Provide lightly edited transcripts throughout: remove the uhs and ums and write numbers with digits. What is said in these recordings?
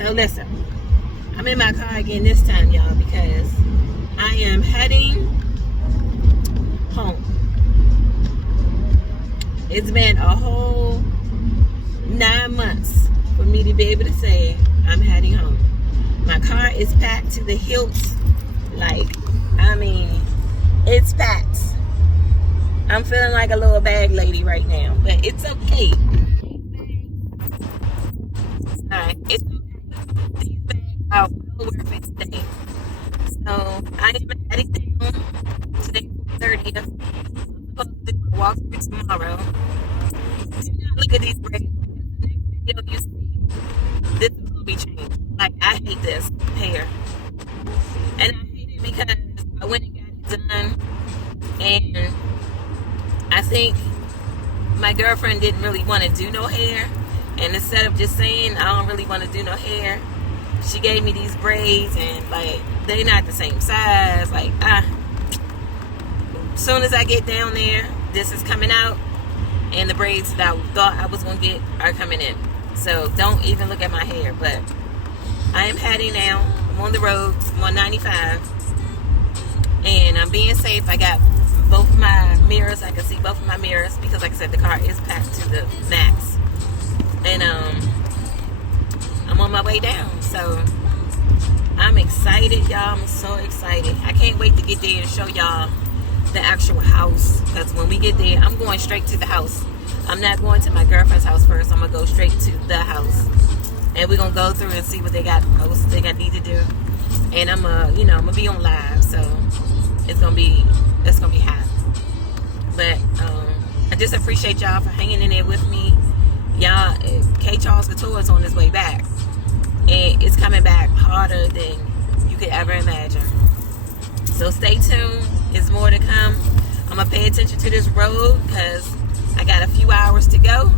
So listen, I'm in my car again this time, y'all, because I am heading home. It's been a whole 9 months for me to be able to say I'm heading home. My car is packed to the hilt. It's packed. I'm feeling like a little bag lady right now, but it's okay. Alright, it's okay. These bags are well worth it today. So I am heading down today, 30th. I'm supposed to do my walkthrough tomorrow. Do not look at these braids, because the next video you see, this is gonna be changed. Like, I hate this hair, and I hate it because I went and got it done, and I think my girlfriend didn't really want to do no hair, and instead of just saying I don't really want to do no hair, she gave me these braids, and like, they not the same size. Like, soon as I get down there, this is coming out, and the braids that I thought I was gonna get are coming in. So don't even look at my hair. But I am heading now. I'm on the road. I'm on 95, and I'm being safe. I got both of my mirrors. I can see both of my mirrors because, like I said, the car is packed to the max. And I'm on my way down. So I'm excited, y'all. I'm so excited. I can't wait to get there and show y'all the actual house. Because when we get there, I'm going straight to the house. I'm not going to my girlfriend's house first. I'm going to go straight to the house. And we're going to go through and see what they got need to do. And I'm going to be on live. So it's going to be hot. But I just appreciate y'all for hanging in there with me. Y'all, kCharles Couture is on his way back. And it's coming back harder than you could ever imagine. So stay tuned. There's more to come. I'm going to pay attention to this road because I got a few hours to go.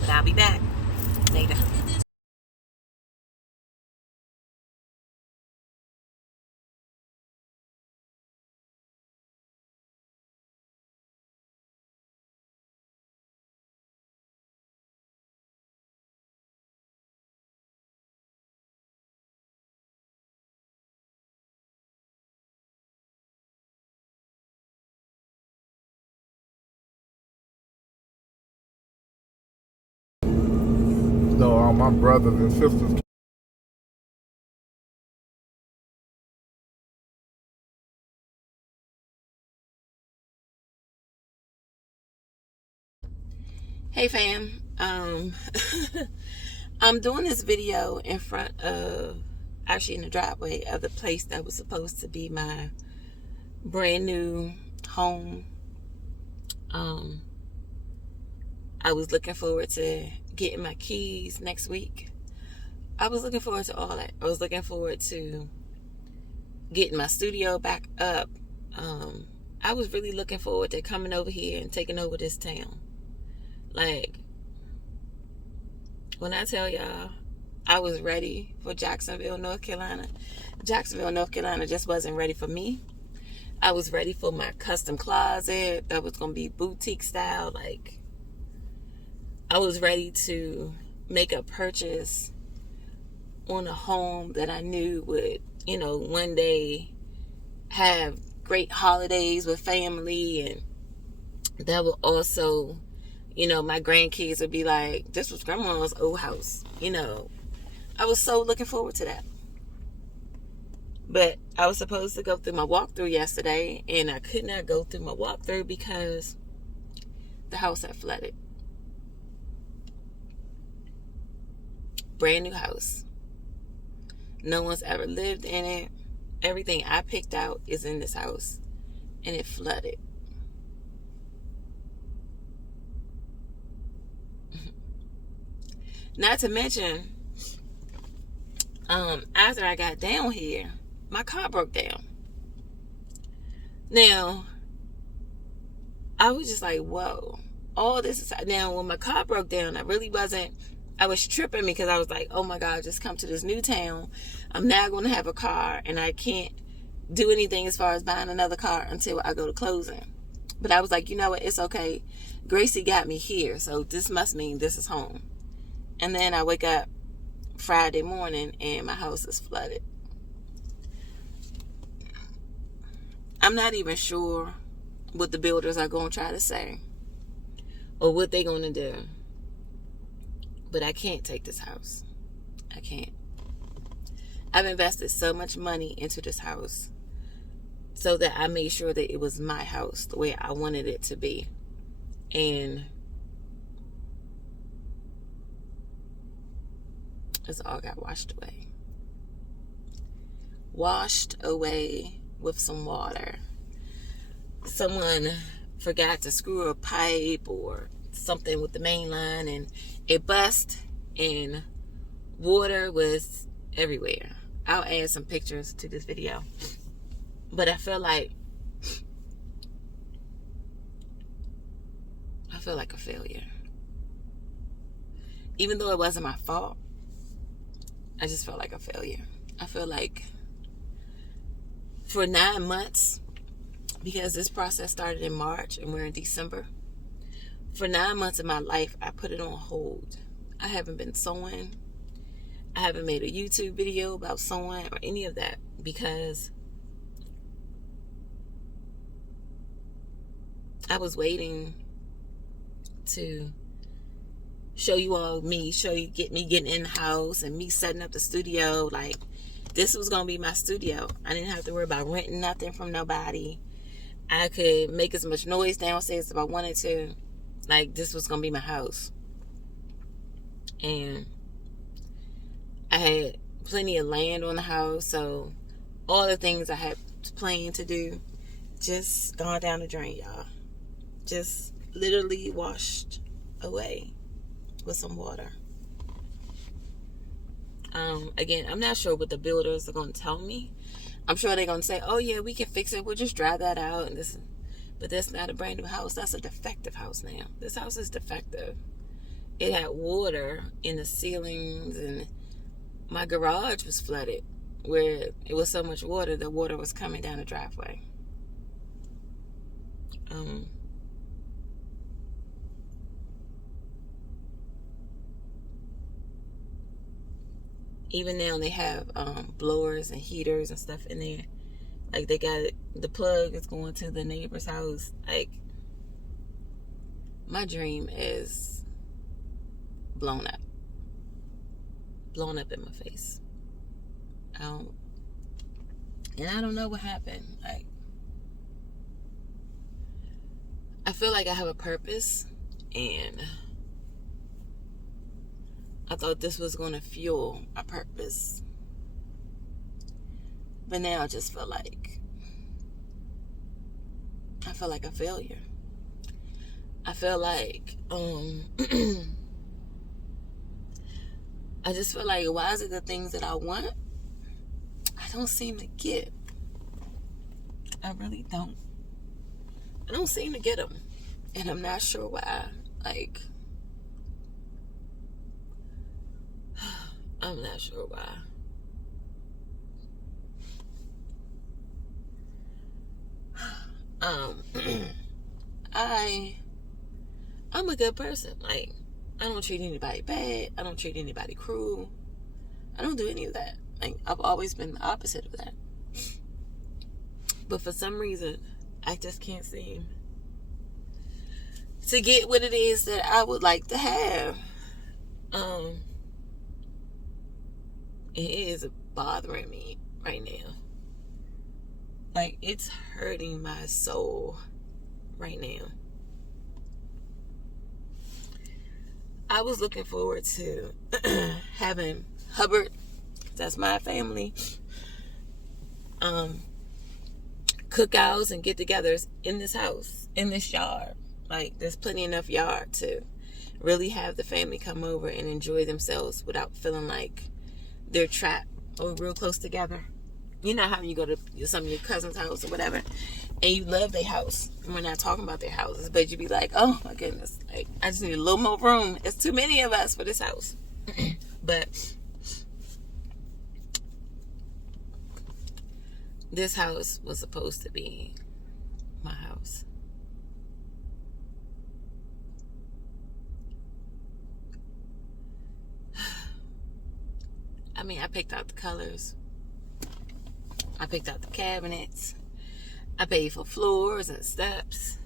But I'll be back later. So all my brothers and sisters. Hey fam. I'm doing this video in front of, actually in the driveway of the place that was supposed to be my brand new home. I was looking forward to getting my keys next week. I was looking forward to all that. I was looking forward to getting my studio back up. I was really looking forward to coming over here and taking over this town. Like, when I tell y'all I was ready for Jacksonville, North Carolina, Jacksonville, North Carolina just wasn't ready for me. I was ready for my custom closet that was going to be boutique style. Like, I was ready to make a purchase on a home that I knew would, one day have great holidays with family, and that would also, my grandkids would be like, this was grandma's old house. I was so looking forward to that. But I was supposed to go through my walkthrough yesterday, and I could not go through my walkthrough because the house had flooded. Brand new house. No one's ever lived in it. Everything I picked out is in this house, and it flooded. Not to mention, after I got down here, my car broke down. Now, I was just like, whoa, all this is... Now, when my car broke down, I was tripping because I was like, oh my God, I just come to this new town. I'm now going to have a car, and I can't do anything as far as buying another car until I go to closing. But I was like, you know what? It's okay. Gracie got me here, so this must mean this is home. And then I wake up Friday morning and my house is flooded. I'm not even sure what the builders are going to try to say or what they're going to do. But I can't take this house. I can't. I've invested so much money into this house so that I made sure that it was my house the way I wanted it to be. And it's all got washed away. Washed away with some water. Someone forgot to screw a pipe or something with the main line and it bust and water was everywhere. I'll add some pictures to this video. But I feel like a failure. Even though it wasn't my fault, I just felt like a failure. I feel like for 9 months, because this process started in March and we're in December, for 9 months of my life, I put it on hold. I haven't been sewing. I haven't made a YouTube video about sewing or any of that because I was waiting to show you all me, get me getting in the house and me setting up the studio. Like, this was going to be my studio. I didn't have to worry about renting nothing from nobody. I could make as much noise downstairs if I wanted to. Like, this was going to be my house. And I had plenty of land on the house, so all the things I had planned to do just gone down the drain, y'all. Just literally washed away with some water. Again, I'm not sure what the builders are going to tell me. I'm sure they're going to say, oh yeah, we can fix it. We'll just dry that out. And this, but that's not a brand new house. That's a defective house now. This house is defective. It had water in the ceilings and my garage was flooded where it was so much water, the water was coming down the driveway. Even now they have blowers and heaters and stuff in there. Like, they got it, the plug is going to the neighbor's house. Like, my dream is blown up in my face. And I don't know what happened. Like, I feel like I have a purpose, and I thought this was going to fuel my purpose. But now I just feel like a failure. I feel like I just feel like, why is it the things that I want I don't seem to get? I really don't. I don't seem to get them, and I'm not sure why. Like, I'm not sure why. I'm a good person. Like, I don't treat anybody bad. I don't treat anybody cruel. I don't do any of that. Like, I've always been the opposite of that. But for some reason, I just can't seem to get what it is that I would like to have. It is bothering me right now. Like, it's hurting my soul right now. I was looking forward to having Hubbard, that's my family, cookouts and get-togethers in this house, in this yard. Like, there's plenty enough yard to really have the family come over and enjoy themselves without feeling like they're trapped or real close together. You know how you go to some of your cousin's house or whatever, and you love their house. And we're not talking about their houses, but you be like, oh my goodness, like, I just need a little more room. It's too many of us for this house. But this house was supposed to be my house. I mean, I picked out the colors. I picked out the cabinets. I paid for floors and steps.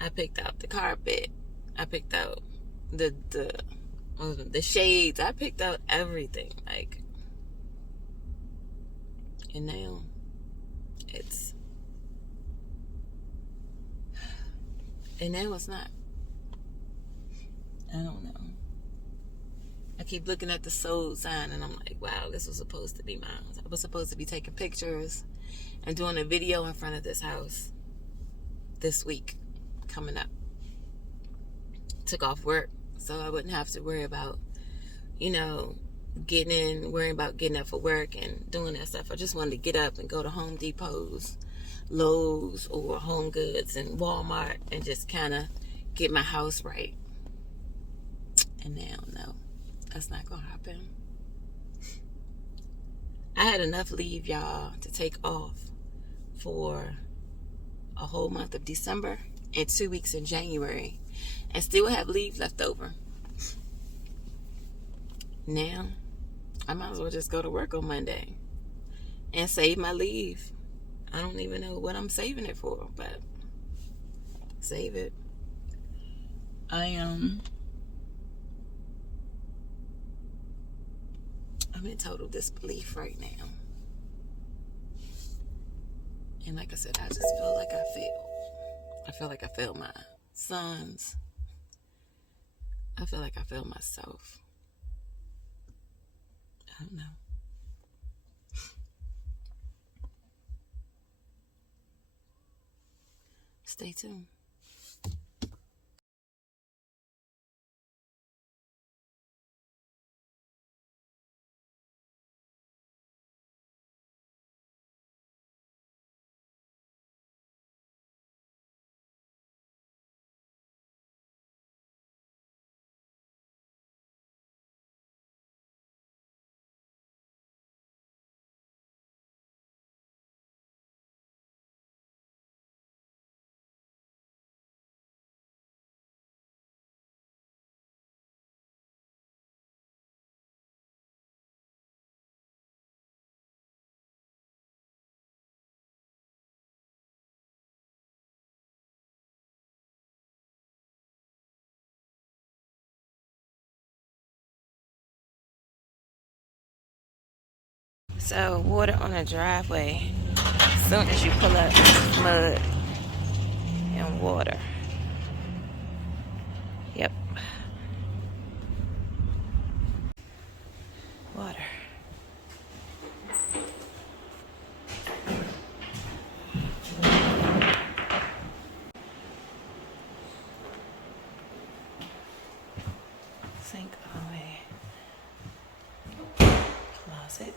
I picked out the carpet. I picked out the shades. I picked out everything. Like, and now it's not. I don't know. I keep looking at the sold sign and I'm like, wow, this was supposed to be mine. I was supposed to be taking pictures and doing a video in front of this house this week coming up. Took off work so I wouldn't have to worry about, worrying about getting up for work and doing that stuff. I just wanted to get up and go to Home Depot's, Lowe's, or Home Goods and Walmart and just kind of get my house right. And now, no, that's not gonna happen. I had enough leave, y'all, to take off for a whole month of December and 2 weeks in January and still have leave left over. Now, I might as well just go to work on Monday and save my leave. I don't even know what I'm saving it for, but save it. I'm in total disbelief right now. And like I said, I just feel like I failed. I feel like I failed my sons. I feel like I failed myself. I don't know. Stay tuned. So, water on the driveway. As soon as you pull up, mud and water. Yep. Water. Sink away. Closet.